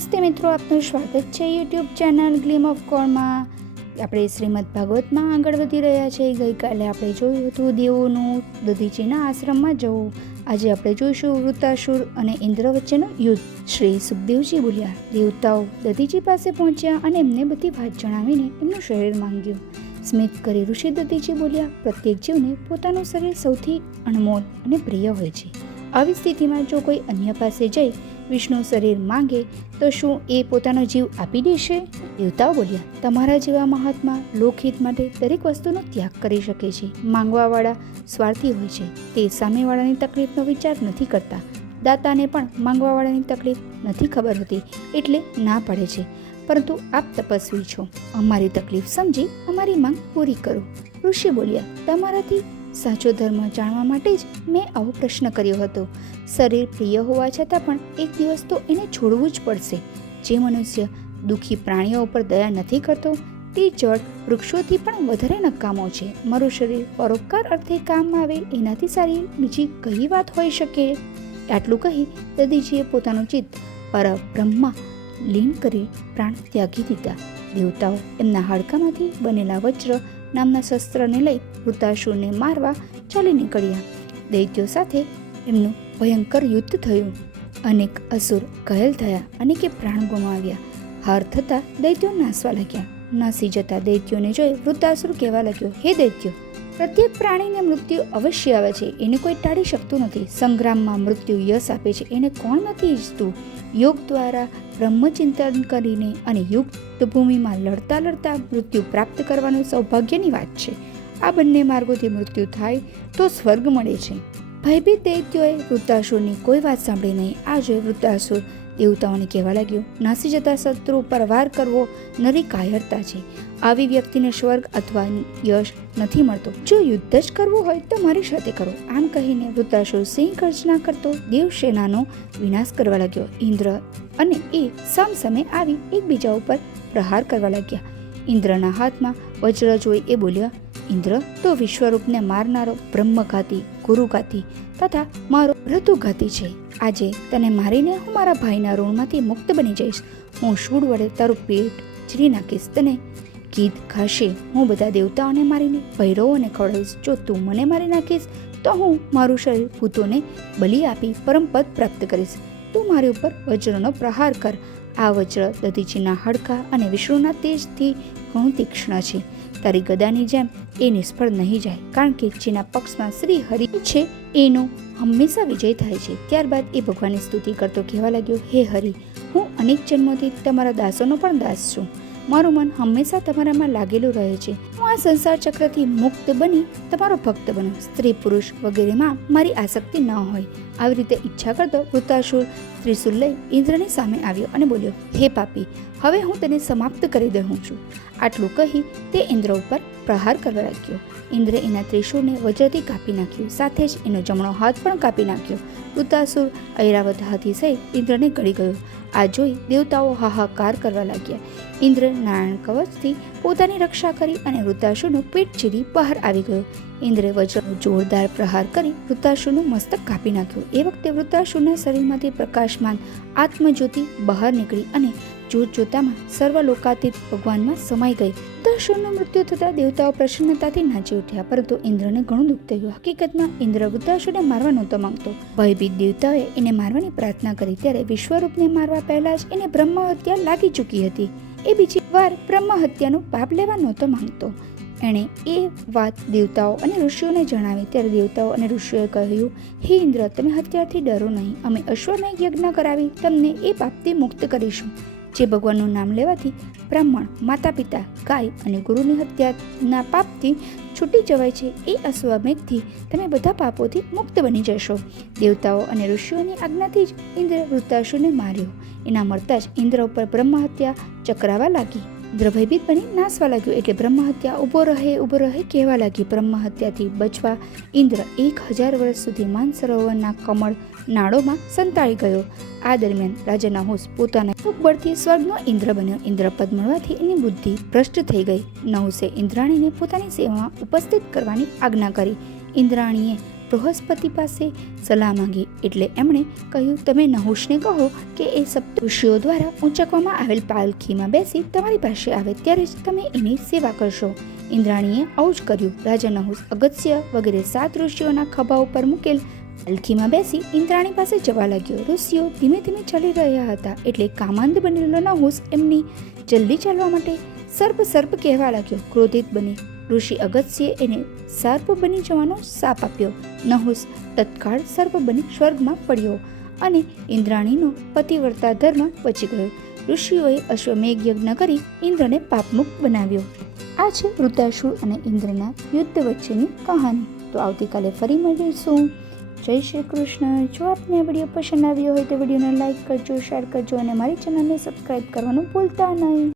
નમસ્તે મિત્રો, આપનું સ્વાગત છે યુટ્યુબ ચેનલ ગ્લીમ ઓફ ગોડમાં. આપણે શ્રીમદ ભાગવતમાં આગળ વધી રહ્યા છીએ. ગઈકાલે આપણે જોયું હતું દેવોનું દધીચીના આશ્રમમાં જવું. આજે આપણે જોઈશું વૃત્તાસુર અને ઇન્દ્ર વચ્ચેનું યુદ્ધ. શ્રી સુખદેવજી બોલ્યા, દેવતાઓ દધીચી પાસે પહોંચ્યા અને એમને બધી વાત જણાવીને એમનું શરીર માંગ્યું. સ્મિત કરી ઋષિ દધીચી બોલ્યા, પ્રત્યેક જીવને પોતાનું શરીર સૌથી અણમોલ અને પ્રિય હોય છે. આવી સ્થિતિમાં જો કોઈ અન્ય પાસે જઈ વિષ્ણુ શરીર માંગે તો શું એ પોતાનો જીવ આપી દેશે? દેવતાઓ બોલ્યા, તમારા જેવા મહાત્મા લોકહિત માટે દરેક વસ્તુનો ત્યાગ કરી શકે છે. માંગવાવાળા સ્વાર્થી હોય છે, તે સામેવાળાની તકલીફનો વિચાર નથી કરતા. દાતાને પણ માંગવાવાળાની તકલીફ નથી ખબર હોતી, એટલે ના પડે છે. પરંતુ આપ તપસ્વી છો, અમારી તકલીફ સમજી અમારી માંગ પૂરી કરો. ઋષિ બોલ્યા, તમારાથી સાચો ધર્મ જાણવા માટે જ મેં આવો પ્રશ્ન કર્યો હતો. શરીર પ્રિય હોવા છતાં પણ એક દિવસ તો એને છોડવું જ પડશે. જે મનુષ્ય દુઃખી પ્રાણીઓ ઉપર દયા નથી કરતો તે જળ વૃક્ષોથી પણ વધારે નકામો છે. મારું શરીર પરોપકાર અર્થે કામ આવે એનાથી સારી બીજી કઈ વાત હોઈ શકે? આટલું કહી દધીજીએ પોતાનું ચિત્ત પરબ્રહ્મમાં લીન કરી પ્રાણ ત્યાગી દીધા. દેવતાઓ એમના હાડકામાંથી બનેલા વજ્ર નામના શસ્ત્રને લઈ વૃત્તાસુરને મારવા ચાલી નીકળ્યા. દૈત્યો સાથે એમનું ભયંકર યુદ્ધ થયું. અનેક અસુર ઘાયલ થયા, અનેકે પ્રાણ ગુમાવ્યા. હાર થતા દૈત્યો નાસવા લાગ્યા. નાસી જતા દૈત્યોને જોઈ વૃત્તાસુર કહેવા લાગ્યો, હે દૈત્યો, પ્રત્યેક પ્રાણીને મૃત્યુ અવશ્ય આવે છે, એને કોઈ ટાળી શકતું નથી. સંગ્રામમાં મૃત્યુ યશ આપે છે, એને કોણ નથી ઈચ્છતું? યોગ દ્વારા બ્રહ્મચિંતન કરીને અને યુક્ત ભૂમિમાં લડતા લડતા મૃત્યુ પ્રાપ્ત કરવાનું સૌભાગ્યની વાત છે. આ બંને માર્ગોથી મૃત્યુ થાય તો સ્વર્ગ મળે છે. ભયભીત દૈત્યોએ વૃત્તાસુરની કોઈ વાત સાંભળી નહીં. આ જોઈ વૃત્તાસુર દેવતાઓને કહેવા લાગ્યો, નાસી જતા શત્રુ પર વાર કરવો નરી કાયરતા છે. આવી વ્યક્તિને સ્વર્ગ અથવા યશ નથી મળતો. જો યુદ્ધ જ કરવું હોય તો મારી સાથે કરો. આમ કહીને વૃત્તાસુર સિંહ ગર્જના કરતો દેવસેનાનો વિનાશ કરવા લાગ્યો. ઇન્દ્ર અને એ સામસામે આવી એકબીજા ઉપર પ્રહાર કરવા લાગ્યા. ઇન્દ્રના હાથમાં વજ્ર જોઈ એ બોલ્યા, ઇન્દ્ર તો વિશ્વરૂપને મારનારો બ્રહ્મઘાતી, ગુરુઘાતી તથા મારો ઋતુઘાતી છે. આજે તને મારીને હું મારા ભાઈના ઋણમાંથી મુક્ત બની જઈશ. હું શૂળ વડે તારું પેટ ચીરી નાખીશ. તને ગીધ ખાશે. હું બધા દેવતાઓને મારીને ભૈરવોને ખવડાવીશ. જો તું મને મારી નાખીશ તો હું મારું શરીર ભૂતોને બલિ આપી પરમપદ પ્રાપ્ત કરીશ. તું મારી ઉપર વજ્રનો પ્રહાર કર. આ વજ્ર દધીચીના હાડકા અને વિષ્ણુના તેજથી ઘણું તીક્ષ્ણ છે. તારી ગદાની જેમ એ નિષ્ફળ નહીં જાય, કારણ કે જેના પક્ષમાં શ્રી હરિ છે એનો હંમેશા વિજય થાય છે. ત્યારબાદ એ ભગવાનની સ્તુતિ કરતો કહેવા લાગ્યો, હે હરિ, હું અનેક જન્મોથી તમારા દાસોનો પણ દાસ છું. મારું મન હંમેશા તમારામાં લાગેલું રહે છે. હું આ સંસાર ચક્રથી મુક્ત બની તમારો ભક્ત બનું. સ્ત્રી પુરુષ વગેરેમાં મારી આસક્તિ ન હોય. આવી રીતે ઈચ્છા કરતો વૃત્તાસુર ત્રિશૂલ લઈ ઇન્દ્રની સામે આવ્યો અને બોલ્યો, હે પાપી, હવે હું તેને સમાપ્ત કરી દઉં છું. આટલું કહી તે ઇન્દ્ર ઉપર પ્રહાર કરવા લાગ્યો. ઇન્દ્રે એના ત્રિશૂળને વજ્રથી કાપી નાખ્યું, સાથે જ એનો જમણો હાથ પણ કાપી નાખ્યો. વૃત્તાસુર ઐરાવત હાથી સહિત ઇન્દ્રને ગળી ગયો. આ જોઈ દેવતાઓ હાહાકાર કરવા લાગ્યા. ઇન્દ્ર નારાયણ કવચથી પોતાની રક્ષા કરી અને વૃત્તાસુરનું પીઠ ચીરી બહાર આવી ગયો. ઇન્દ્રે વજ્રનો જોરદાર પ્રહાર કરી વૃત્તાસુરનું મસ્તક કાપી નાખ્યું. એ વખતે વૃત્તાસુરના શરીરમાંથી પ્રકાશમાન આત્મજ્યોતિ બહાર નીકળી અને જોત જોતામાં સર્વલોકાતીત ભગવાનમાં સમાઈ ગઈ. વૃત્તાસુરનું મૃત્યુ થતાં દેવતાઓ પ્રસન્નતાથી નાચી ઉઠ્યા, પરંતુ ઇન્દ્રને ઘણું દુઃખ થયું. હકીકતમાં ઇન્દ્ર વૃત્તાસુરને મારવા નહોતો માંગતો. ભયભીત દેવતાઓએ એને મારવાની પ્રાર્થના કરી ત્યારે વિશ્વરૂપને મારવા પહેલા જ એને બ્રહ્મ હત્યા લાગી ચૂકી હતી. એ બીજી વાર બ્રહ્મ હત્યાનું પાપ લેવા નહોતો માંગતો. એણે એ વાત દેવતાઓ અને ઋષિઓને જણાવી ત્યારે દેવતાઓ અને ઋષિઓએ કહ્યું, હે ઇન્દ્ર, તમે હત્યાથી ડરો નહીં. અમે અશ્વમેઘ યજ્ઞ કરાવી તમને એ પાપથી મુક્ત કરીશું. જે ભગવાનનું નામ લેવાથી બ્રાહ્મણ, માતા પિતા, ગાય અને ગુરુની હત્યાના પાપથી છૂટી જવાય છે, એ અશ્વમેઘથી તમે બધા પાપોથી મુક્ત બની જશો. દેવતાઓ અને ઋષિઓની આજ્ઞાથી જ ઇન્દ્ર વૃત્તાસુરને માર્યો. એના મળતા જ ઇન્દ્ર ઉપર બ્રહ્મ હત્યા ચક્રાવા લાગી. ઇન્દ્ર ભયભીત બની નાસવા લાગ્યો, એટલે બ્રહ્મ હત્યા ઊભો રહે કહેવા લાગી. બ્રહ્મ હત્યાથી બચવા ઇન્દ્ર 1000 વર્ષ સુધી માનસરોવરના કમળ નાળોમાં સંતાઈ ગયો. આ દરમિયાન રાજાના હોશ પોતાના બળથી સ્વર્ગનો ઇન્દ્ર બન્યો. ઇન્દ્રપદ મળવાથી એની બુદ્ધિ ભ્રષ્ટ થઈ ગઈ. નહુસે ઇન્દ્રાણીને પોતાની સેવામાં ઉપસ્થિત કરવાની આજ્ઞા કરી. ઇન્દ્રાણીએ બૃહસ્પતિ પાસે સલાહ માંગી. એટલે એમણે કહ્યું, તમે નહુષને કહો કે એ સપ્ત ઋષિઓ દ્વારા ઊંચકવામાં આવેલ પાલખીમાં બેસી તમારી પાસે આવે ત્યારે જ તમે એની સેવા કરશો. ઇન્દ્રાણીએ આવું જ કર્યું. રાજા નહુષ, અગસ્ત્ય વગેરે 7 ઋષિઓના ખભા ઉપર મૂકેલ પાલખીમાં બેસી ઇન્દ્રાણી પાસે જવા લાગ્યો. ઋષિઓ ધીમે ધીમે ચાલી રહ્યા હતા એટલે કામાંદ બનેલો નહુષ એમની જલ્દી ચાલવા માટે સર્પ સર્પ કહેવા લાગ્યો. ક્રોધિત બની ઋષિ અગસ્ત્યએ એને સર્પ બની જવાનો શાપ આપ્યો. નહુષ તત્કાળ સર્પ બની સ્વર્ગમાં પડ્યો અને ઇન્દ્રાણીનો પતિવ્રતા ધર્મ બચી ગયો. ઋષિઓએ અશ્વમેઘ યજ્ઞ કરી ઇન્દ્રને પાપમુક્ત બનાવ્યો. આ છે વૃત્તાસુર અને ઇન્દ્રના યુદ્ધ વચ્ચેની કહાની. તો આવતીકાલે ફરી મળીશું. જય શ્રી કૃષ્ણ. જો આપને આ વિડીયો પસંદ આવ્યો હોય તો વિડીયોને લાઇક કરજો, શેર કરજો અને મારી ચેનલને સબસ્ક્રાઈબ કરવાનું ભૂલતા નહીં.